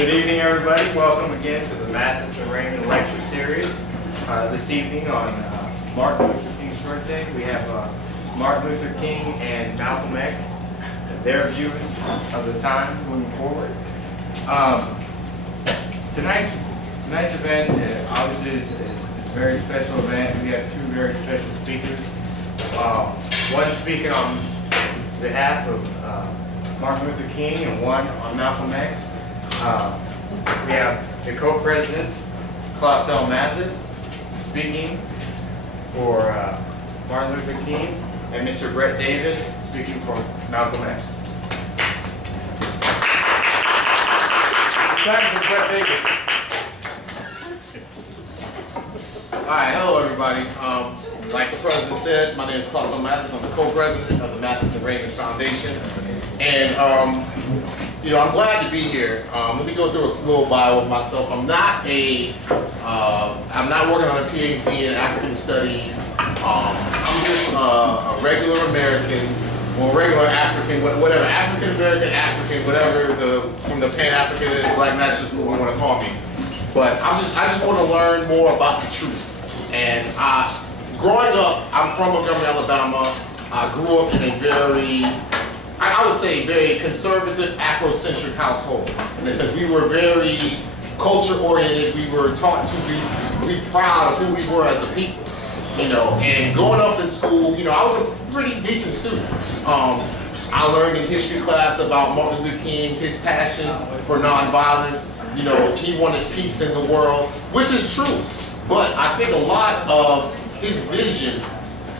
Good evening, everybody. Welcome again to the Mathis and Raymond lecture series. This evening on Martin Luther King's birthday, we have Martin Luther King and Malcolm X, their views of the time moving forward. Tonight's event obviously is a very special event. We have two very special speakers. One speaking on behalf of Martin Luther King and one on Malcolm X. We have the co-president, Mathis, speaking for Martin Luther King, and Mr. Brett Davis speaking for Malcolm X. Time for Brett Davis. All right, hello everybody. Like the president said, my name is Mathis. I'm the co-president of the Mathis and Raymond Foundation, and I'm glad to be here. Let me go through a little bio of myself. I'm not working on a PhD in African Studies. I'm just a regular American, or regular African, whatever, African American, African, whatever from the Pan-Africanist Black Nationalist movement want to call me. But I just want to learn more about the truth. And growing up, I'm from Montgomery, Alabama. I grew up in a very, I would say, very conservative, Afrocentric household. In the sense, we were very culture-oriented. We were taught to be proud of who we were as a people. And growing up in school, I was a pretty decent student. I learned in history class about Martin Luther King, his passion for nonviolence. He wanted peace in the world, which is true. But I think a lot of his vision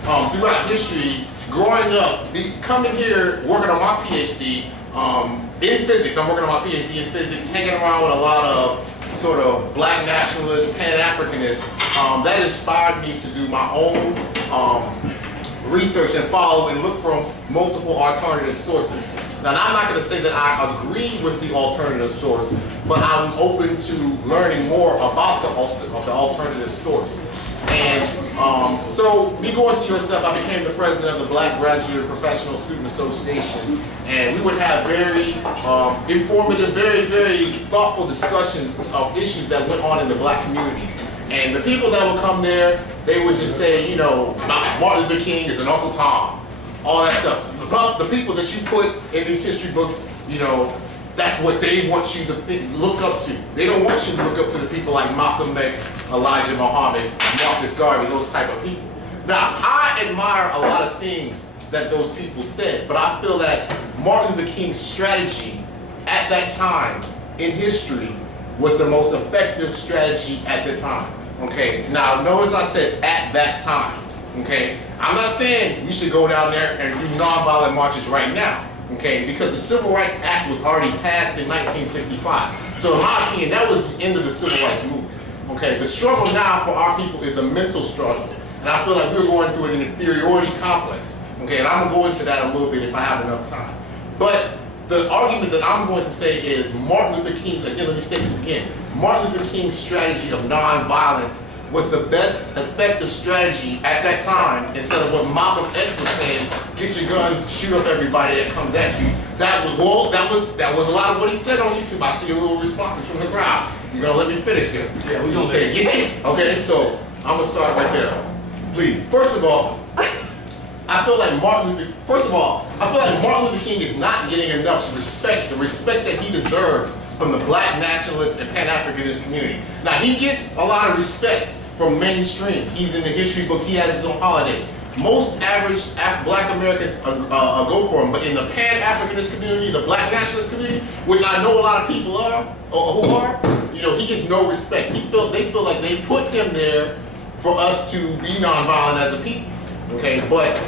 throughout history, growing up, coming here, working on my PhD in physics, I'm working on my PhD in physics, hanging around with a lot of sort of Black nationalists, Pan-Africanists, that inspired me to do my own research and follow and look from multiple alternative sources. Now, I'm not going to say that I agree with the alternative source, but I'm open to learning more about the alternative source. And so, me going to USF, I became the president of the Black Graduate Professional Student Association, and we would have very informative, very, very thoughtful discussions of issues that went on in the Black community. And the people that would come there, they would just say, Martin Luther King is an Uncle Tom, all that stuff. The people that you put in these history books, that's what they want you to look up to. They don't want you to look up to the people like Malcolm X, Elijah Muhammad, Marcus Garvey, those type of people. Now, I admire a lot of things that those people said, but I feel that Martin Luther King's strategy at that time in history was the most effective strategy at the time. Okay, now notice I said at that time. Okay, I'm not saying we should go down there and do nonviolent marches right now. Okay, because the Civil Rights Act was already passed in 1965. So in my opinion, that was the end of the Civil Rights movement. Okay, the struggle now for our people is a mental struggle. And I feel like we're going through an inferiority complex. Okay, and I'm going to go into that a little bit if I have enough time. But the argument that I'm going to say is Martin Luther King, again, let me state this again. Martin Luther King's strategy of nonviolence was the best effective strategy at that time, instead of what Malcolm X was saying, get your guns, shoot up everybody that comes at you. That was a lot of what he said on YouTube. I see a little responses from the crowd. You're gonna let me finish here. Yeah, we're gonna say get you. Okay, so I'm gonna start right there. Please. First of all, I feel like Martin Luther King is not getting enough respect, the respect that he deserves from the Black nationalist and Pan-Africanist community. Now, he gets a lot of respect from mainstream. He's in the history books, he has his own holiday. Most average Black Americans go for him, but in the Pan-Africanist community, the Black nationalist community, which I know a lot of people who are, he gets no respect. They feel like they put him there for us to be nonviolent as a people, okay? But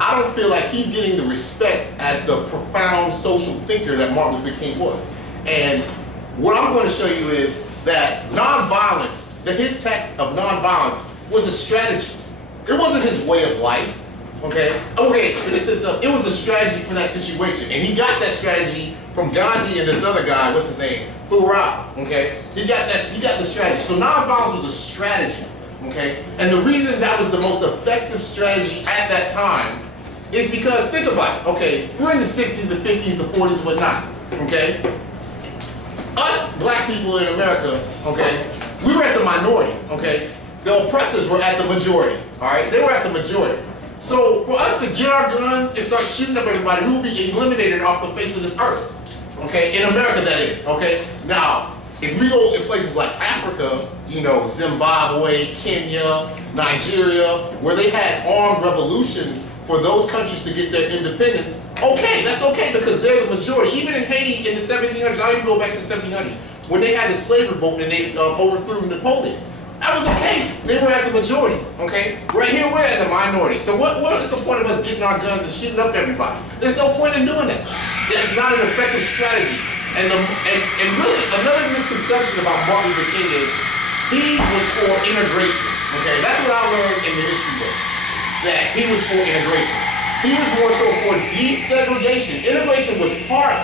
I don't feel like he's getting the respect as the profound social thinker that Martin Luther King was. And what I'm going to show you is that nonviolence, that his tactic of nonviolence was a strategy. It wasn't his way of life, okay? In the sense of, it was a strategy for that situation. And he got that strategy from Gandhi and this other guy, what's his name? Thoreau, okay? He got the strategy. So nonviolence was a strategy, okay? And the reason that was the most effective strategy at that time is because, think about it, okay? We're in the 60s, the 50s, the 40s, whatnot, okay? us black people in America, okay, we were at the minority, okay? The oppressors were at the majority, all right? They were at the majority. So for us to get our guns and start shooting up everybody, we will be eliminated off the face of this earth, okay? In America, that is, okay? Now, if we go in places like Africa, you know, Zimbabwe, Kenya, Nigeria, where they had armed revolutions for those countries to get their independence, okay, that's okay because they're the majority. Even in Haiti in the 1700s, I'll even go back to the 1700s, when they had the slave revolt and they overthrew Napoleon. That was okay. They were at the majority, okay? Right here, we're at the minority. So what is the point of us getting our guns and shooting up everybody? There's no point in doing that. That's not an effective strategy. And really, another misconception about Martin Luther King is he was for integration, okay? That's what I learned in the history books, that he was for integration. He was more so for desegregation. Integration was part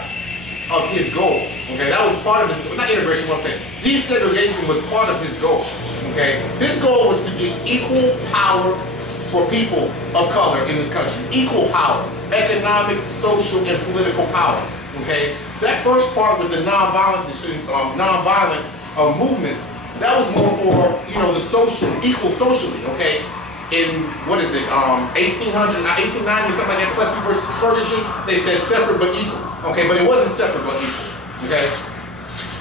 of his goal, okay? That was part of his, not integration, what I'm saying. Desegregation was part of his goal, okay? His goal was to give equal power for people of color in this country. Equal power, economic, social, and political power, okay? That first part with the nonviolent movements, that was more for, you know, the social, equal socially, okay? In, what is it, 1890, something like that, Plessy versus Ferguson, they said separate but equal, okay? But it wasn't separate but equal, okay?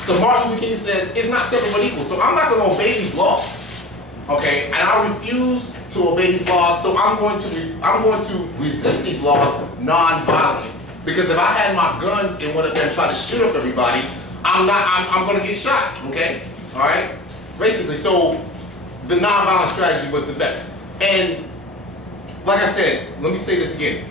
So Martin Luther King says, it's not separate but equal, so I'm not gonna obey these laws, okay? And I refuse to obey these laws, so I'm going to resist these laws non-violently. Because if I had my guns and went up there and tried to shoot up everybody, I'm gonna get shot, okay? All right? Basically, so the nonviolent strategy was the best. And like I said, let me say this again.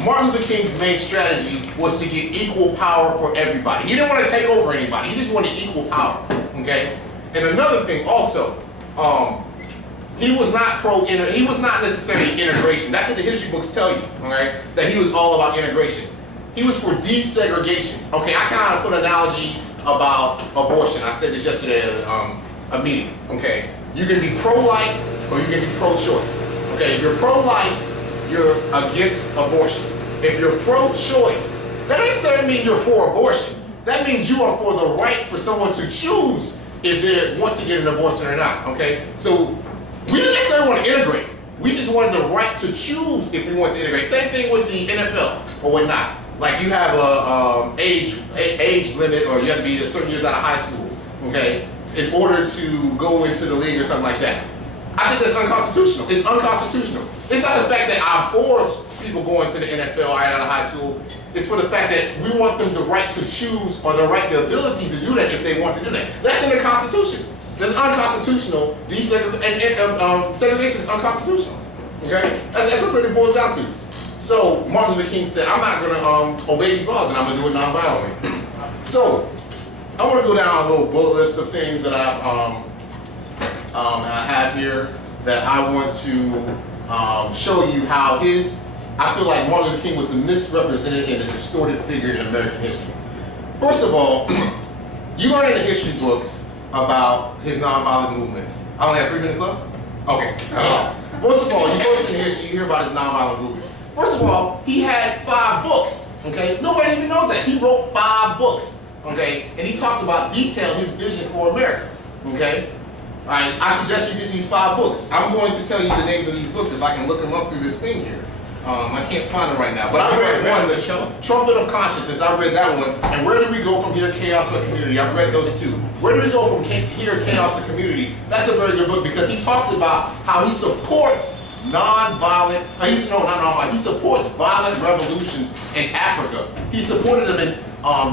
Martin Luther King's main strategy was to get equal power for everybody. He didn't want to take over anybody. He just wanted equal power, okay? And another thing also, he was not necessarily integration. That's what the history books tell you, all right? That he was all about integration. He was for desegregation. Okay, I kind of put an analogy about abortion. I said this yesterday at a meeting, okay? You can be pro-life or you can be pro-choice. Okay, if you're pro-life, you're against abortion. If you're pro-choice, that doesn't necessarily mean you're for abortion. That means you are for the right for someone to choose if they want to get an abortion or not, okay? So we didn't necessarily want to integrate. We just wanted the right to choose if we want to integrate. Same thing with the NFL or whatnot. Like you have a age limit, or you have to be a certain years out of high school, okay, in order to go into the league or something like that. I think that's unconstitutional. It's unconstitutional. It's not the fact that I force people going to the NFL right out of high school. It's for the fact that we want them the right to choose or the ability to do that if they want to do that. That's in the Constitution. That's unconstitutional. Segregation is unconstitutional. Okay, that's what it boils down to. So Martin Luther King said, I'm not going to obey these laws and I'm going to do it non-violently. So I want to go down a little bullet list of things that I have here that I want to show you how I feel like Martin Luther King was the misrepresented and the distorted figure in American history. First of all, you learn in the history books about his nonviolent movements. I only have 3 minutes left? Okay. Most of all, you go in history, you hear about his nonviolent movements. First of all, he had 5 books, okay? Nobody even knows that. He wrote 5 books, okay? And he talks about detail his vision for America, okay? All right, I suggest you get these 5 books. I'm going to tell you the names of these books if I can look them up through this thing here. I can't find them right now, but I read one, the Trumpet of Consciousness. I read that one. And Where Do We Go From Here, Chaos or Community? I've read those 2. Where Do We Go From Here, Chaos or Community? That's a very good book because he talks about how he supports non-violent, he supports violent revolutions in Africa. He supported them in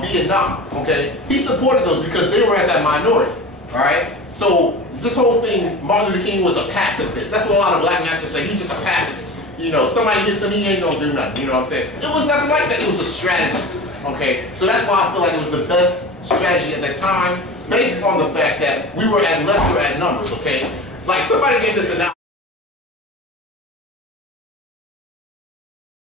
Vietnam, okay? He supported those because they were at that minority, all right? So this whole thing, Martin Luther King was a pacifist. That's what a lot of black nationalists say. He's just a pacifist. You know, somebody hits him, he ain't gonna do nothing. You know what I'm saying? It was nothing like that. It was a strategy, okay? So that's why I feel like it was the best strategy at that time, based on the fact that we were lesser at numbers, okay? Like somebody gave this announcement.